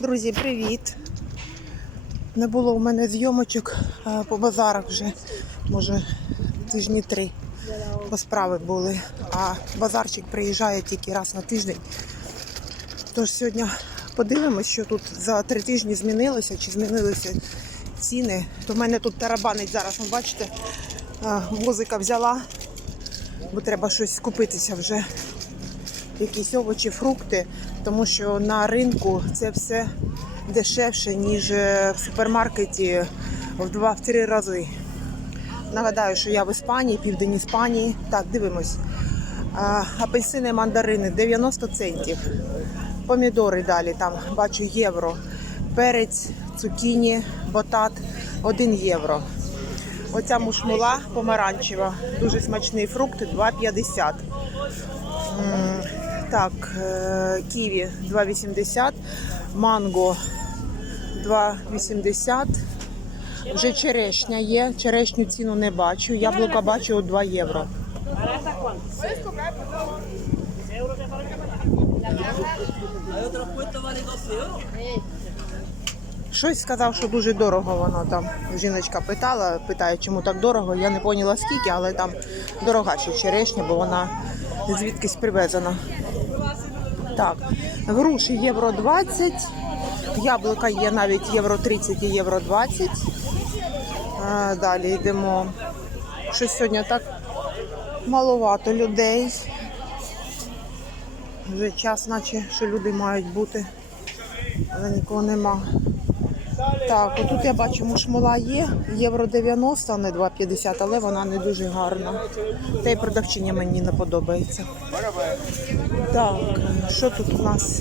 Друзі, привіт! Не було у мене зйомочок по базарах вже, може, тижні три. Бо справи були. А базарчик приїжджає тільки раз на тиждень. Тож сьогодні подивимось, що тут за три тижні змінилося, чи змінилися ціни. То в мене тут тарабанить зараз, ви бачите, музика взяла, бо треба щось скупитися вже якісь овочі, фрукти, тому що на ринку це все дешевше, ніж е, в супермаркеті в два-три рази. Нагадаю, що я в Іспанії, південь Іспанії. Так, дивимось. Апельсини, мандарини 90 центів. Помідори далі, там бачу євро. Перець, цукіні, ботат 1 євро. Оця мушмула помаранчева, дуже смачний фрукт, 2,50. Так, е, ківі 2,80, манго 2,80. Вже черешня є. Черешню ціну не бачу. Яблука бачу 2 євро. Щось сказав, що дуже дорого воно там. Жіночка питала, питає, чому так дорого. Я не поняла скільки, але там дорога ще черешня, бо вона звідкись привезена. Так, груші євро 20, яблука є навіть євро 30 і євро 20. А, далі йдемо. Щось сьогодні так маловато людей. Вже час, наче що люди мають бути, але нікого нема. Так, отут я бачу, мушмула є, євро 90, а не 2,50, але вона не дуже гарна. Та й продавчиня мені не подобається. Так, що тут у нас?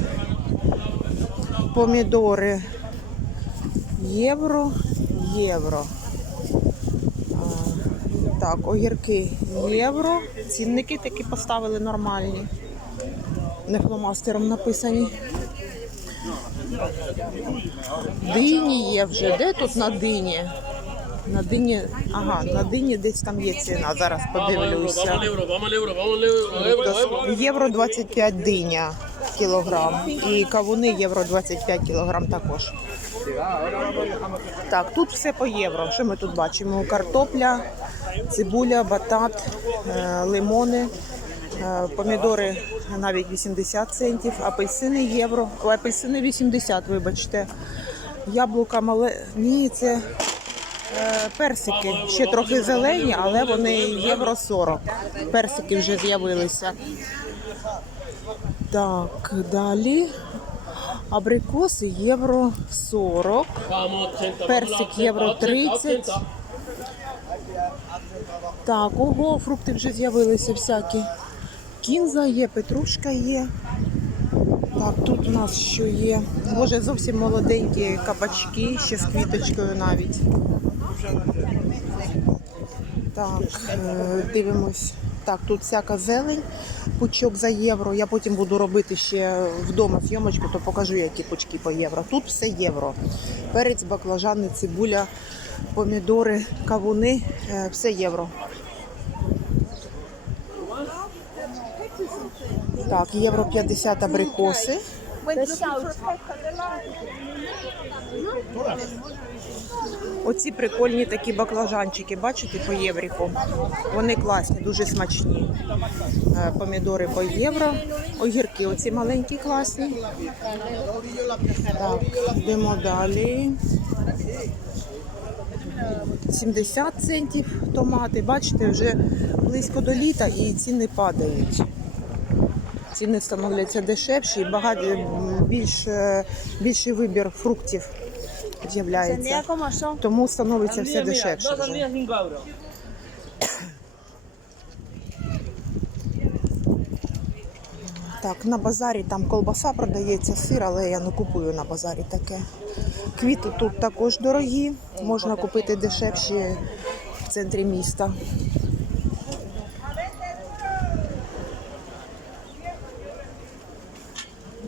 Помідори. Євро, євро. Так, огірки євро. Цінники такі поставили нормальні. Не фломастером написані. Дині є вже. Де тут на дині? На дині, ага, на дині десь там є ціна. Зараз подивлюся. Євро 25 диня кілограм. І кавуни євро 25 кілограм також. Так, тут все по євро. Що ми тут бачимо? Картопля, цибуля, батат, е, лимони, помідори навіть 80 центів, апельсини євро. Апельсини 80, вибачте. Яблука мале. Ні, це е, персики. Ще трохи зелені, але вони євро 40. Персики вже з'явилися. Так, далі. Абрикоси євро 40. Персик євро 30. Так, ого, фрукти вже з'явилися всякі. Кінза є, петрушка є. Так, тут у нас що є? Може, зовсім молоденькі кабачки, ще з квіточкою навіть. Так, е, дивимось. Так, тут всяка зелень, пучок за євро. Я потім буду робити ще вдома зйомочку, то покажу, які пучки по євро. Тут все євро. Перець, баклажани, цибуля, помідори, кавуни, е, все євро. Так, євро 50 абрикоси. Оці прикольні такі баклажанчики, бачите, по євріку. Вони класні, дуже смачні. Е, Помідори по євро. Огірки оці маленькі класні. Так, йдемо далі. 70 центів томати. Бачите, вже близько до літа і ціни падають. Ціни становляться дешевші, і багато більш, е, більший вибір фруктів з'являється. Тому становиться все дешевше. Вже. sandías, 5 euros. Так, на базарі там колбаса продається, сир, але я не купую на базарі таке. Квіти тут також дорогі, можна купити дешевші в центрі міста.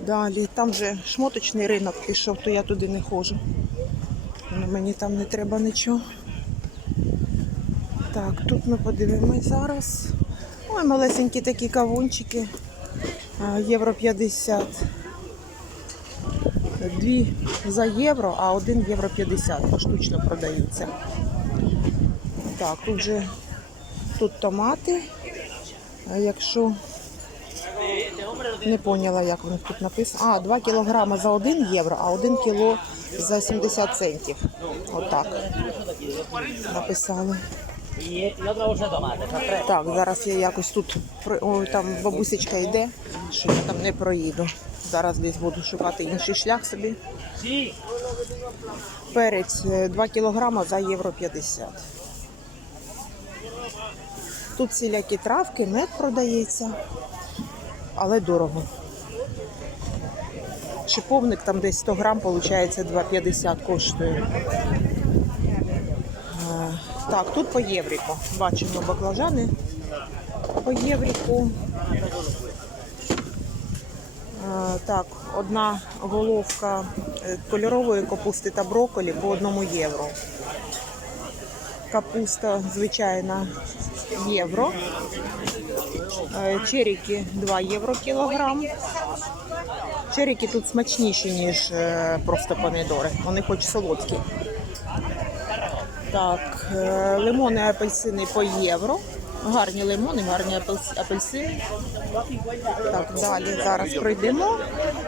Далі, там вже шмоточний ринок пішов, то я туди не ходжу. Ну, Мені там не треба нічого. Так, тут ми подивимось зараз. Ой, малесенькі такі кавунчики. Євро 50. Дві за євро, а один євро 50 поштучно продаються. Так, тут же тут томати. Якщо не поняла, як воно тут написано. А, 2 кілограми за 1 євро, а 1 кіло за 70 центів. Отак. Написали. Так, зараз я якось тут Ой, там бабусечка йде, що я там не проїду. Зараз десь буду шукати інший шлях собі. Перець е, 2 кілограма за євро 50. Тут всілякі травки, мед продається, але дорого. Шиповник там десь 100 грам, виходить 2,50 коштує. Е, Так, тут по євріку. Бачимо баклажани по євріку. Е, Так, одна головка е, кольорової капусти та брокколі по одному євро. Капуста звичайна євро. Е, Черіки 2 євро кілограм. Черіки тут смачніші, ніж е, просто помідори. Вони хоч солодкі. Так, е, лимони, апельсини по євро. Гарні лимони, гарні апельсини. Так, далі зараз пройдемо.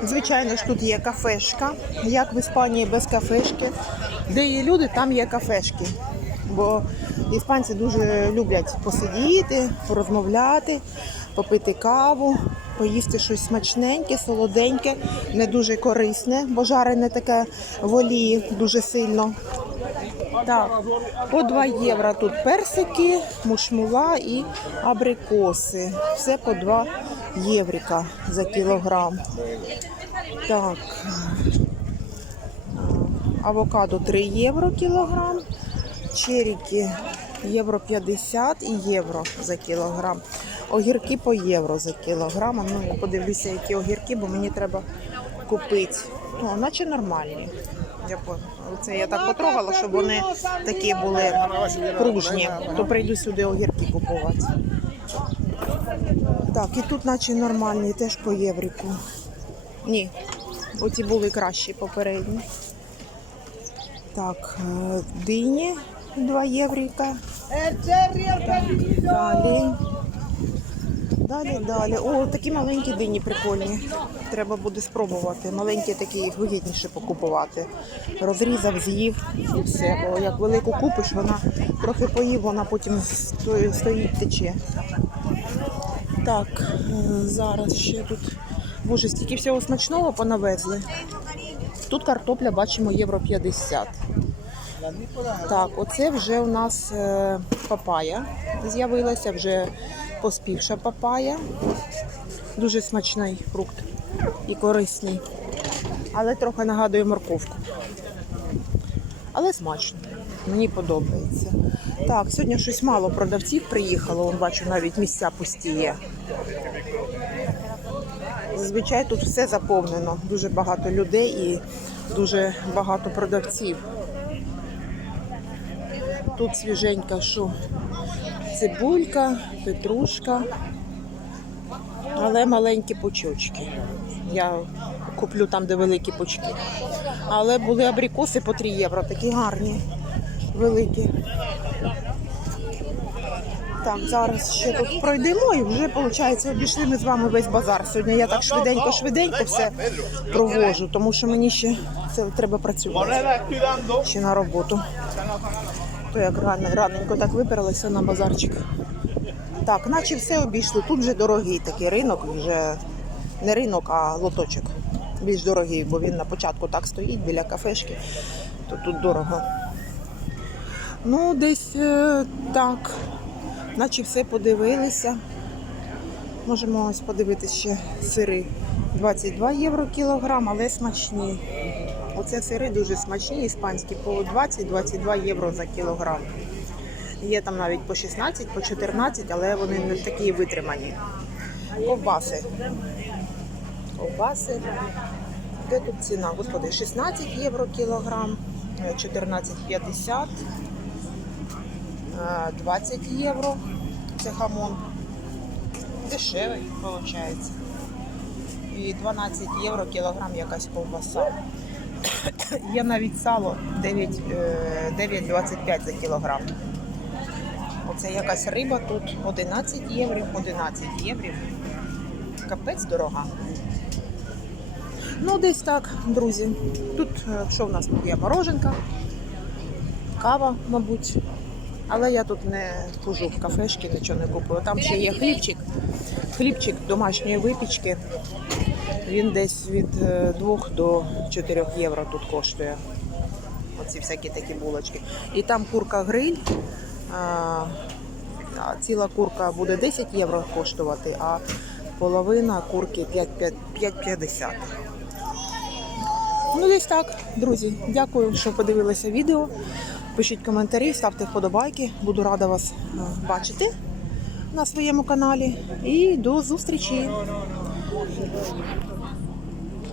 Звичайно ж, тут є кафешка. Як в Іспанії без кафешки. Де є люди, там є кафешки. Бо іспанці дуже люблять посидіти, порозмовляти, попити каву, поїсти щось смачненьке, солоденьке, не дуже корисне, бо жарене таке в олії дуже сильно. Так, по 2 євро тут персики, мушмула і абрикоси. Все по 2 єврика за кілограм. Так. Авокадо 3 євро кілограм. Черіки євро 50 і євро за кілограм. Огірки по євро за кілограм. Ну, я подивлюся, які огірки, бо мені треба купити. О, наче нормальні. Я Це я так потрогала, щоб вони такі були пружні. То прийду сюди огірки купувати. Так, і тут наче нормальні, теж по єврику. Ні, оці були кращі попередні. Так, е, дині 2 єврика. Далі. Далі, далі. О, такі маленькі дині прикольні. Треба буде спробувати. Маленькі такі їх вигідніше покупувати. Розрізав, з'їв і все. Бо як велику купиш, вона трохи поїв, вона потім сто- стоїть тече. Так, е, зараз ще тут. Боже, стільки всього смачного понавезли. Тут картопля бачимо євро 50. Так, оце вже у нас е, папая з'явилася, вже поспівша папая. Дуже смачний фрукт і корисний. Але трохи нагадує морковку. Але смачно. Мені подобається. Так, сьогодні щось мало продавців приїхало. Вон бачу, навіть місця пусті. Зазвичай тут все заповнено. Дуже багато людей і дуже багато продавців. Тут свіженька, що цибулька, петрушка, але маленькі пучочки. Я куплю там, де великі пучки. Але були абрикоси по 3 євро, такі гарні, великі. Так, зараз ще тут пройдемо і вже, виходить, обійшли ми з вами весь базар. Сьогодні я так швиденько-швиденько все провожу, тому що мені ще це треба працювати ще на роботу. То як рано, раненько так виперлися на базарчик. Так, наче все обійшли. Тут вже дорогий такий ринок, вже не ринок, а лоточок. Більш дорогий, бо він на початку так стоїть біля кафешки, то тут дорого. Ну, десь е, так. Наче все подивилися. Можемо ось подивитися ще сири. 22 євро кілограм, але смачні. Оце сири дуже смачні, іспанські, по 20-22 євро за кілограм. Є там навіть по 16, по 14, але вони не такі витримані. Ковбаси. Ковбаси. Де тут ціна? Господи, 16 євро кілограм, е, 14,50, е, 20 євро. Це хамон. Дешевий, виходить. І 12 євро кілограм якась ковбаса. Є навіть сало 9, е, 9,25 за кілограм. Оце якась риба тут 11 євро, 11 євро. Капець дорога. Ну, десь так, друзі. Тут е, що в нас тут є? Мороженка, кава, мабуть. Але я тут не хожу в кафешки, нічого не купую. Там ще є хлібчик. Хлібчик домашньої випічки. Він десь від 2 до 4 євро тут коштує. Оці всякі такі булочки. І там курка гриль. Ціла курка буде 10 євро коштувати, а половина курки 5,50. Ну, десь так, друзі. Дякую, що подивилися відео. Пишіть коментарі, ставте вподобайки. Буду рада вас е, бачити на своєму каналі. І до зустрічі!